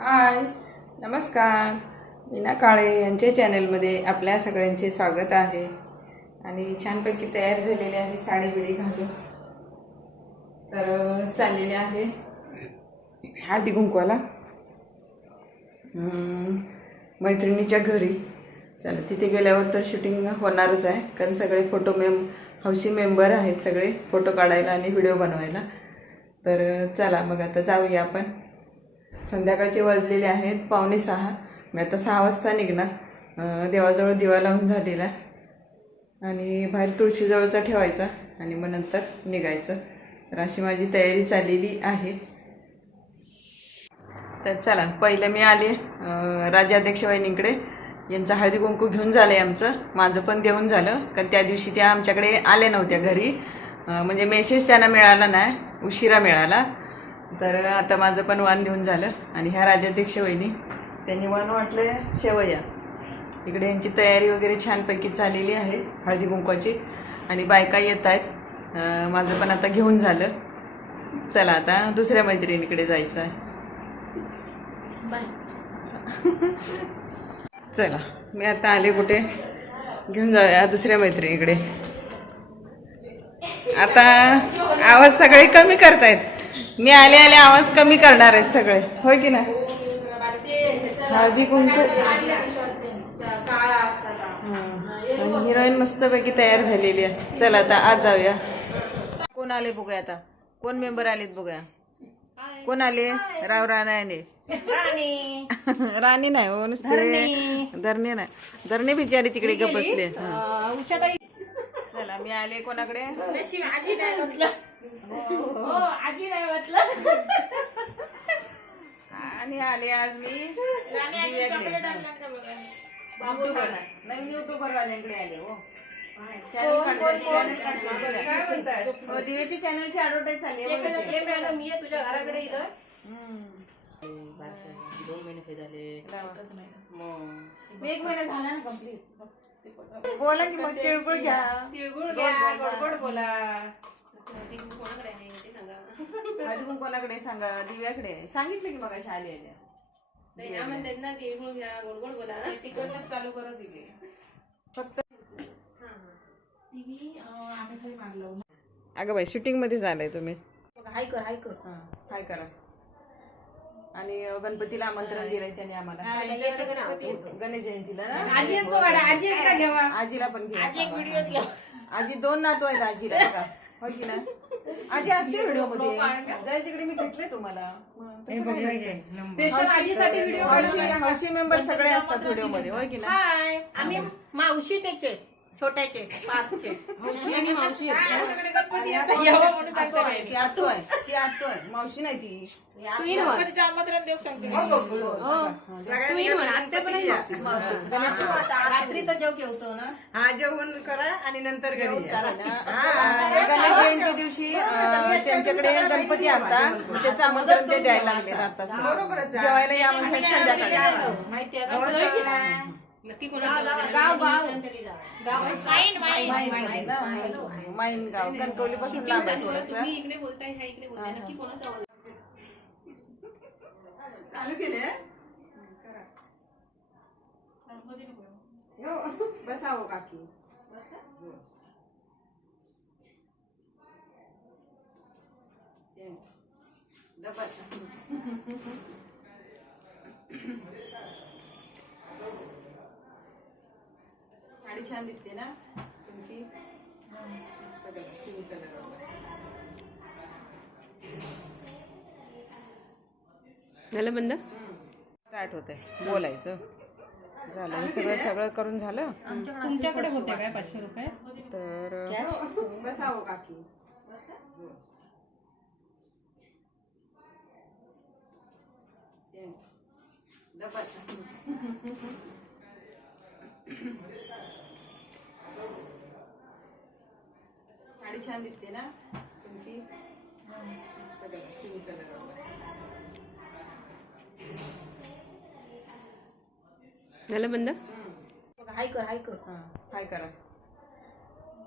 हाय. नमस्कार. मीना काळे यांच्या चॅनलमध्ये आपल्या सगळ्यांचे स्वागत आहे. आणि छानपैकी तयार झालेली आहे साडी बिडी घालून. तर चाललेले आहे. हळदी कुंकवाला. मैत्रिणीच्या घरी. चला तिथे गेल्यावर तर शूटिंग होणारच आहे. कारण सगळे फोटो मेम हौशी मेंबर आहेत सगळे फोटो काढायला आणि व्हिडिओ बनवायला. तर चला मग आता जाऊया आपण. संध्याकाळचे वाजलेले आहेत पावणे सहा. मी आता सहा वाजता निघणार. देवाजवळ दिवा लावून झालेला. आणि बाहेर तुळशीजवळचा ठेवायचा आणि मग नंतर निघायचं. तर अशी माझी तयारी चाललेली आहे. तर चला पहिलं मी आले अं, राज्याध्यक्ष वहिनींकडे यांचं हळदी कुंकू घेऊन झालं आहे आमचं. माझं पण देऊन झालं कारण त्या दिवशी त्या आमच्याकडे आल्या नव्हत्या घरी. म्हणजे मेसेज त्यांना मिळाला नाही उशिरा मिळाला. तर आता माझं पण वाण देऊन झालं. आणि ह्या राजाध्यक्ष वहिनी त्यांनी वाण वाटलं शेवया. इकडे यांची तयारी वगैरे छानपैकी चाललेली आहे हळदी कुंकवाची. आणि बायका येत आहेत. माझं पण आता घेऊन झालं. चला आता दुसऱ्या मैत्रिणीकडे जायचं आहे चला मी आता आले कुठे? घेऊन जाऊया दुसऱ्या मैत्रिणीकडे. आता आवाज सगळे कमी करतायत. मी आले आले आवाज कमी करणार आहेत सगळे. होय की ना हळदी कुंकू. आणि हिरोईन मस्तपैकी तयार झालेली आहे. चला आता आज जाऊया. कोण आले बघूया आता? कोण मेंबर आलेत बघूया? कोण आले? राव राणे राणी. नाही हो नुसते धरणे. नाही. धरणे बिचारी तिकडे गप बसले. चला मी आले कोणाकडे? आणि आले आज मी दिव्याकडे. युट्यूबर आहे. नवीन युट्यूबर वाल्यांकडे आले हो. चॅनल. हो, दिव्याची चॅनलची ऍडव्हर्टाईज चालली आहे बघा ते. हम्म. मग. मी एक महिना झाला ना कंप्लीट बोला की मग तिळगुळ घ्या. गोड गोड बोला. हळदी कुंकवालाकडे सांगा. दिव्याकडे सांगितलं की मग अशा आली आल्या फक्त अगं बाई शूटिंगमध्ये झालंय तुम्ही. हाय कर हाय कर. हा, हाय करा. आणि गणपतीला आमंत्रण दिलंय त्याने आम्हाला. गणेश जयंतीला ना? आजी आजीला पण घ्या आजी दोन नातू आहेत आजीला बघा. हो की ना? आजी असते व्हिडिओमध्ये. जाय तिकडे मी भेटले तुम्हाला. स्पेशल आजीसाठी व्हिडिओ हौशी मेंबर सगळे असतात व्हिडिओमध्ये. होय की ना? हाय आम्ही मावशी त्याचे. छोट्याचे पाचचे. मावशी आणि मावशी आहे, ती आहे आहे. मावशी नाही ती. रात्री तर जेव ना. हा जेवण करा आणि नंतर घरी या. हा, गणेश जयंती दिवशी अं, त्यांच्याकडे गणपती आणता त्याचं आमंत्रण ते द्यायला लागले. आता जेवायला या म्हणून संध्याकाळी. गाव गाव माईन गाव. कणकवली पासून लांब आहे थोडंसं. चालू केले? हो, बसावं काकी. साडी छान दिसते ना तुमची? झालं बंद? स्टार्ट होते बोलायचं. झालं. हे सगळं सगळं करून झालं? तुमच्याकडे होते काय पाचशे रुपये? तर बसावं काकी. साडी छान दिसते ना तुमची? पिंक कलर झालं बंद? हाय कर हाय कर. हाय करा.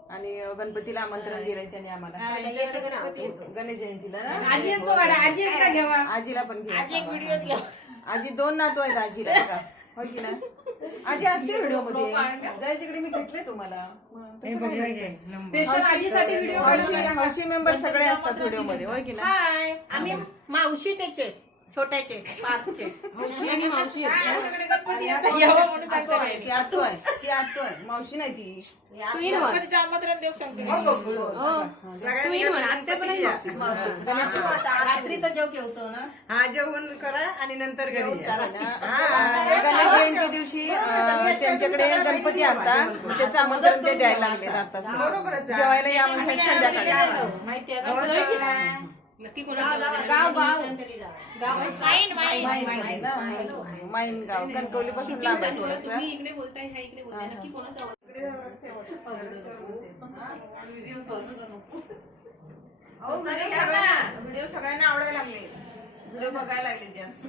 आणि गणपतीला आमंत्रण दिलंय त्याने आम्हाला. गणेश जयंतीला आजीला पण. आजी दोन नातू आहेत आजीला बघा. हो की ना आजी असते व्हिडिओमध्ये जाय तिकडे मी भेटले तुम्हाला. स्पेशल आजीसाठी व्हिडिओ हौशी हौशी मेंबर सगळे असतात व्हिडिओमध्ये होय की ना हाय. आम्ही मावशी त्याचे. छोट्याचे पाचचे. आणि आतू आहे, ती आतू आहे ती आतू आहे मावशी नाही ती. तू येईन म्हण. तू येईन म्हण. आत्या पण आहे मावशी. रात्री तर जेव ना? हा जेवण करा आणि नंतर घरी या. हा, गणेश जयंती दिवशी अं, त्यांच्याकडे गणपती आणता मग त्याचं आमंत्रण ते द्यायला लागले आता जेवायला या म्हणून संध्याकाळी. नक्की कोणाचं गाव गाव गाव माईन गाव. कणकवली पासून लांब आहे थोडंसं. तुम्ही इकडे बोलताय ह्या इकडे बोलताय. नक्की कोणाचं अहो, व्हिडिओ सगळ्यांना- व्हिडिओ सगळ्यांना आवडायला लागले. व्हिडिओ बघायला लागले जास्त.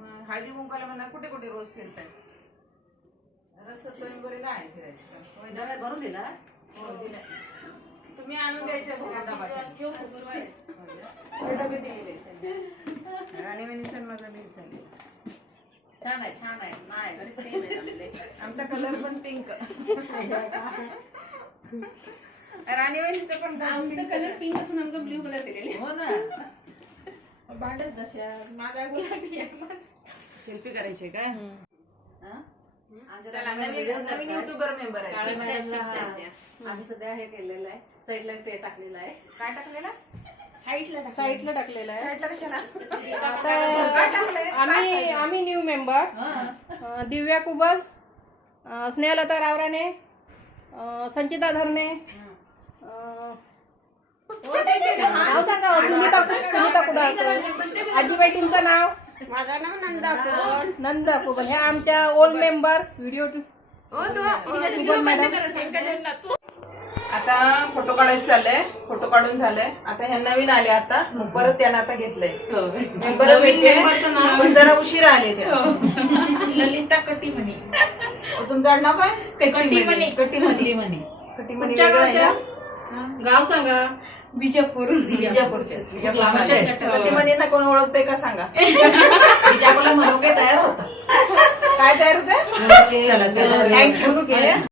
मग हळदी कुंकाला म्हणणार कुठे कुठे रोज फिरताय? आता सत्तरवरीला आहे फिरायचं. होय ना? हो, दिलाय. तुम्ही आणून द्यायचं बघा डबा. हे डबे वहिनीचं माझा मिस झाले छान आहे छान आहे. नाही घरी same आहे आपले. आमचा कलर पण पिंक राणी वहिनीचं पण आमचा कलर पिंक असून आमका ब्ल्यू कलर दिलेले हो ना. भांडत जशा माझा गुलाबी आहे माझा. सेल्फी करायची काय हा? चला नवीन. युट्यूबर मेंबर आहे. आम्ही सध्या हे केलेलं आहे. साईडला ते टाकलेलं आहे. काय टाकलेला? साईटला टाकलेलं. आहे. साईडला कशाला? आता आम्ही आम्ही न्यू मेंबर दिव्या कुबल स्नेहलता रावराणे अं, संचिता धरणे नाव सांगा सुनीता सुनीता कुडाळकर आजीबाई तुमचं नाव? माझं नाव नंदा कुबल नंदा कुबल हे आमच्या ओल्ड मेंबर व्हिडिओ आता फोटो काढायचं चाललंय. फोटो काढून झालंय. आता ह्या नवीन आले आता. मग परत त्यानं आता घेतलंय. मेंबर पण जरा उशिरा आले त्या. ललिता कटीमणी. तुमचं आडनाव काय? कटीमणी. कटीमणी. कटीमणी. वेगळं आहे ना? गाव सांगा. बिजापूर विजापूरचे. कटीमणींना कोण ओळखतंय का सांगा. बिजापूरला मनोके तयार होतात काय तयार चला थँक्यू केले